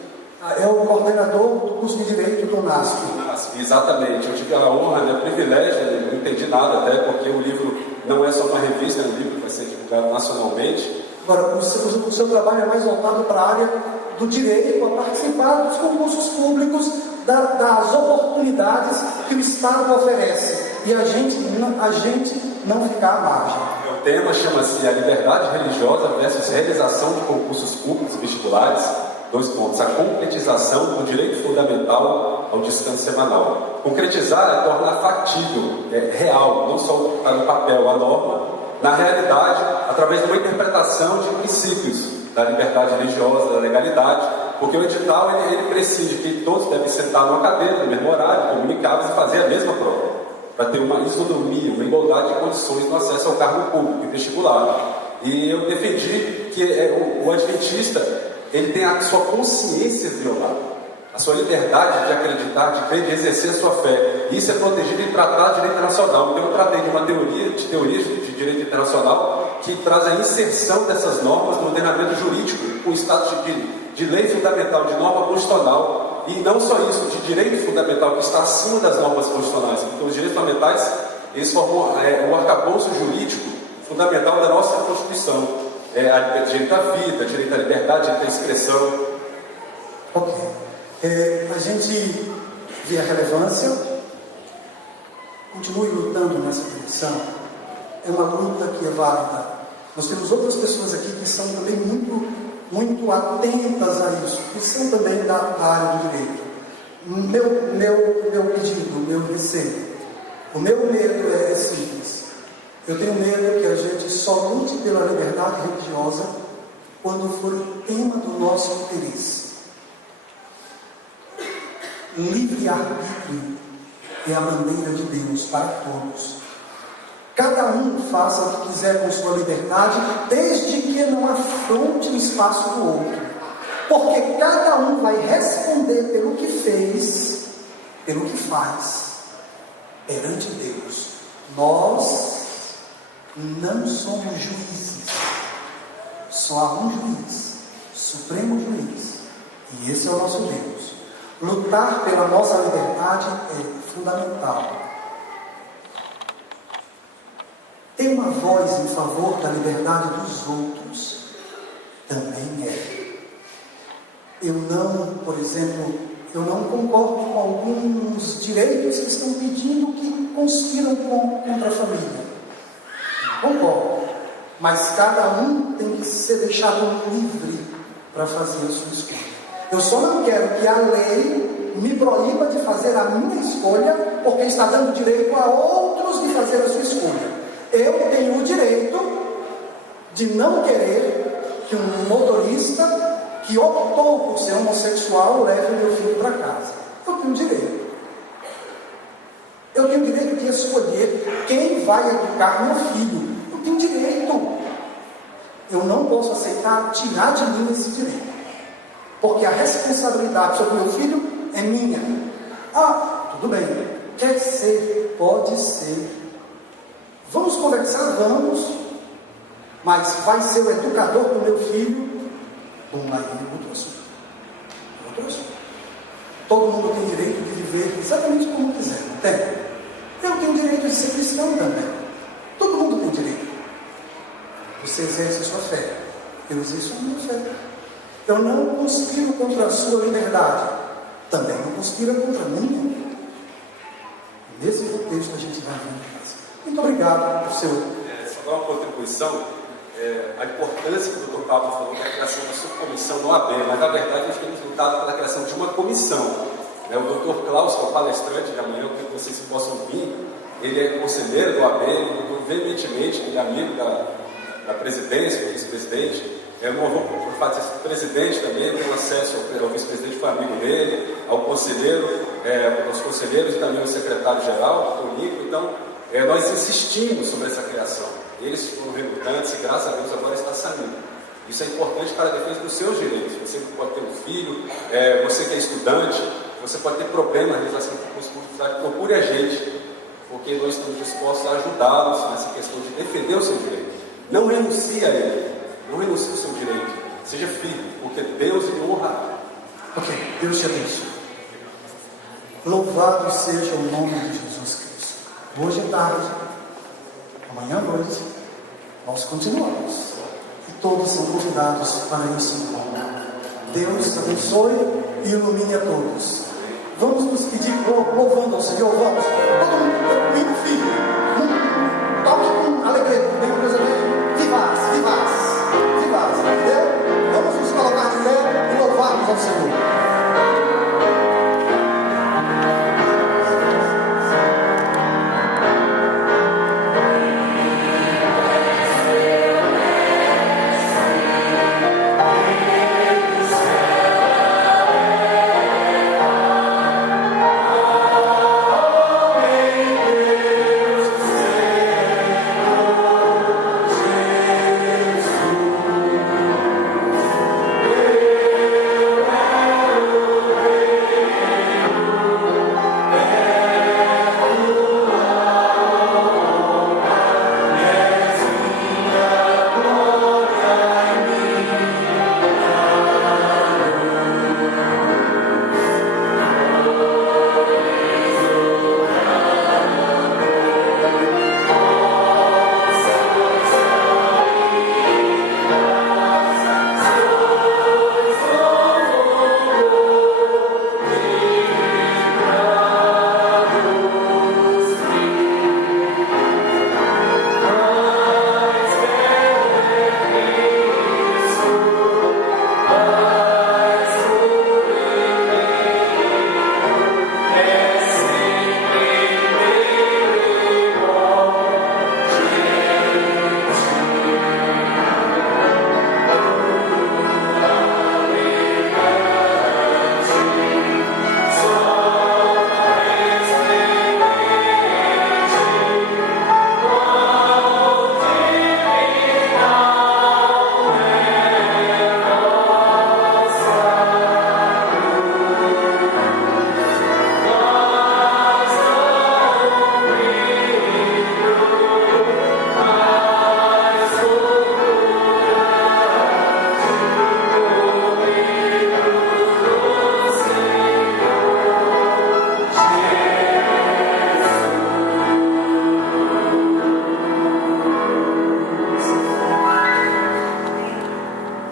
É o coordenador do curso de Direito do NASP. Exatamente, eu tive a honra, o privilégio, não entendi nada até, porque o livro não é só uma revista, é um livro que vai ser divulgado nacionalmente. Agora, o seu trabalho é mais voltado para a área do direito, a participar dos concursos públicos, das oportunidades que o Estado oferece, e a gente não ficar à margem. O tema chama-se A Liberdade Religiosa versus Realização de Concursos Públicos Vestibulares. 2 pontos. A concretização do direito fundamental ao descanso semanal. Concretizar é tornar factível, real, não só está no papel, a norma, na realidade, através de uma interpretação de princípios da liberdade religiosa, da legalidade, porque o edital ele precisa que todos devem sentar numa cadeira, no mesmo horário, comunicáveis e fazer a mesma prova, para ter uma isonomia, uma igualdade de condições no acesso ao cargo público e vestibular. E eu defendi que o adventista ele tem a sua consciência violada, a sua liberdade de acreditar, de crer, de exercer a sua fé. Isso é protegido em tratado de direito internacional. Então eu tratei de uma teoria de direito internacional que traz a inserção dessas normas no ordenamento jurídico com o status de lei fundamental, de norma constitucional. E não só isso, de direito fundamental que está acima das normas constitucionais. Então os direitos fundamentais, eles formam o arcabouço jurídico fundamental da nossa Constituição. Direito à vida, direito à liberdade, direito à expressão. Ok. A gente vê a relevância, continue lutando nessa direção. É uma luta que é válida. Nós temos outras pessoas aqui que são também muito atentas a isso, que são também da área do direito. Meu pedido, meu receio, o meu medo é simples. Eu tenho medo que a gente só lute pela liberdade religiosa quando for o tema do nosso interesse. Livre-arbítrio é a bandeira de Deus para todos. Cada um faça o que quiser com sua liberdade, desde que não afronte o espaço do outro. Porque cada um vai responder pelo que fez, pelo que faz, perante Deus. Nós não somos juízes. Só há um juiz, supremo juiz, e esse é o nosso Deus. Lutar pela nossa liberdade é fundamental. Ter uma voz em favor da liberdade dos outros também é. Por exemplo, eu não concordo com alguns direitos que estão pedindo que conspiram contra a família. Concordo, mas cada um tem que ser deixado livre para fazer a sua escolha. Eu só não quero que a lei me proíba de fazer a minha escolha, porque está dando direito a outros de fazer a sua escolha. Eu tenho o direito de não querer que um motorista que optou por ser homossexual leve meu filho para casa. Eu tenho direito. Eu tenho direito de escolher quem vai educar meu filho. Eu tenho direito. Eu não posso aceitar tirar de mim esse direito. porque a responsabilidade sobre o meu filho é minha. Ah, tudo bem, quer ser, pode ser. Vamos conversar, vamos, mas vai ser o educador do meu filho? Bom, aí outro assunto. Outro assunto. Todo mundo tem direito de viver exatamente como quiser, não tem? Eu tenho direito de ser cristão também. Todo mundo tem direito. Você exerce a sua fé, eu exerço a minha fé. Eu não conspiro contra a sua liberdade, também não conspira contra a minha. Nesse contexto a gente vai ver. Muito obrigado por seu... Só dar uma contribuição, a importância que o Dr. Pablo falou da criação da subcomissão no AB, mas na verdade nós temos lutado pela criação de uma comissão. O Dr. Klaus, que é o palestrante de amanhã, eu quero que vocês possam vir, ele é conselheiro do AB, ele lutou veementemente, ele é amigo da presidência, do vice-presidente. Eu não vou, por fato de ser presidente também, eu tenho acesso ao vice-presidente, foi amigo dele, ao conselheiro, aos conselheiros e também ao secretário-geral, o Dr. Nico. Então, nós insistimos sobre essa criação. Eles foram relutantes e, graças a Deus, agora está saindo. Isso é importante para a defesa dos seus direitos. Você pode ter um filho, você que é estudante, você pode ter problemas na realização de concurso público, procure a gente, porque nós estamos dispostos a ajudá-los nessa questão de defender o seu direito. Não renuncie a ele, não renuncie ao seu direito. Seja firme, porque Deus lhe honra. Ok, Deus te abençoe. Louvado seja o nome de Jesus Cristo. Hoje à tarde, amanhã à noite, nós continuamos. E todos são convidados para esse encontro. Deus te abençoe e ilumine a todos. Vamos nos pedir louvando ao Senhor. Vamos. Todo mundo, meu filho, toque com alegria. Vem uma coisa bem. Vivaz, vivaz, vivaz. Entendeu? Vamos nos colocar de pé e louvarmos ao Senhor.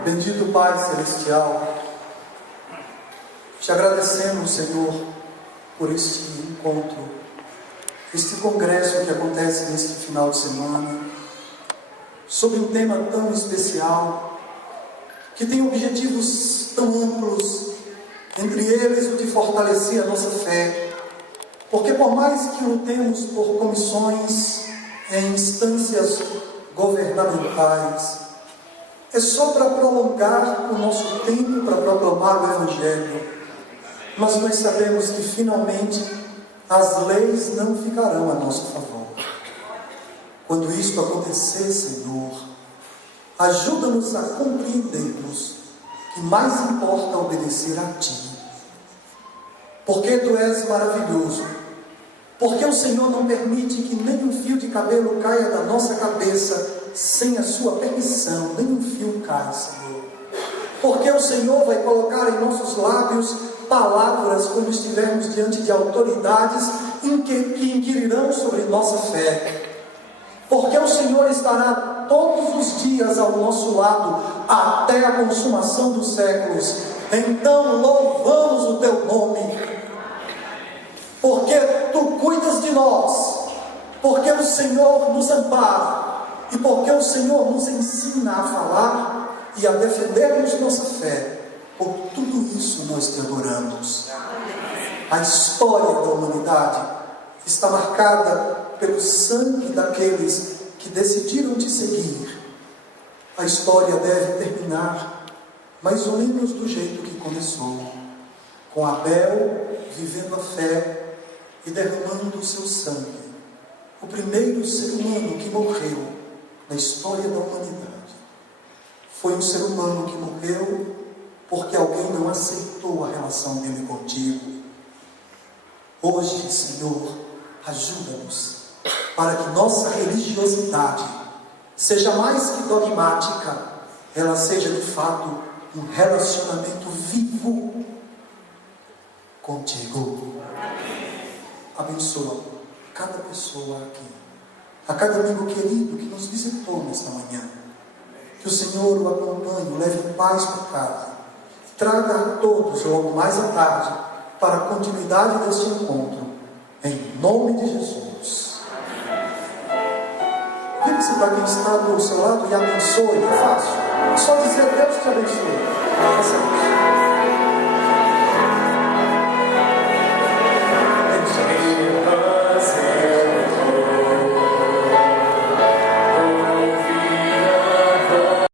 Bendito Pai Celestial, te agradecemos, Senhor, por este encontro, este congresso que acontece neste final de semana, sobre um tema tão especial, que tem objetivos tão amplos, entre eles o de fortalecer a nossa fé, porque por mais que lutemos por comissões em instâncias governamentais, é só para prolongar o nosso tempo para proclamar o Evangelho. Mas nós sabemos que finalmente as leis não ficarão a nosso favor. Quando isto acontecer, Senhor, ajuda-nos a compreendermos e mais importa obedecer a Ti. Porque Tu és maravilhoso. Porque o Senhor não permite que nenhum fio de cabelo caia da nossa cabeça sem a Sua permissão, nenhum fio cai, Senhor. Porque o Senhor vai colocar em nossos lábios palavras quando estivermos diante de autoridades que inquirirão sobre nossa fé. Porque o Senhor estará todos os dias ao nosso lado até a consumação dos séculos. Então louvamos o Teu nome. Porque Tu cuidas de nós. Porque o Senhor nos ampara. E porque o Senhor nos ensina a falar e a defendermos nossa fé. Por tudo isso nós Te adoramos. A história da humanidade está marcada pelo sangue daqueles que decidiram Te seguir. A história deve terminar mais ou menos do jeito que começou, com Abel vivendo a fé e derramando o seu sangue, o primeiro ser humano que morreu na história da humanidade. Foi um ser humano que morreu porque alguém não aceitou a relação dele contigo. Hoje, Senhor, ajuda-nos para que nossa religiosidade seja mais que dogmática, ela seja de fato um relacionamento vivo contigo. Abençoa cada pessoa aqui, a cada amigo querido que nos visitou nesta manhã. Que o Senhor o acompanhe, o leve em paz para casa. Traga a todos, logo mais à tarde, para a continuidade deste encontro. Em nome de Jesus. Vire-se para quem está do seu lado e abençoe. É fácil. É só dizer: Deus te abençoe.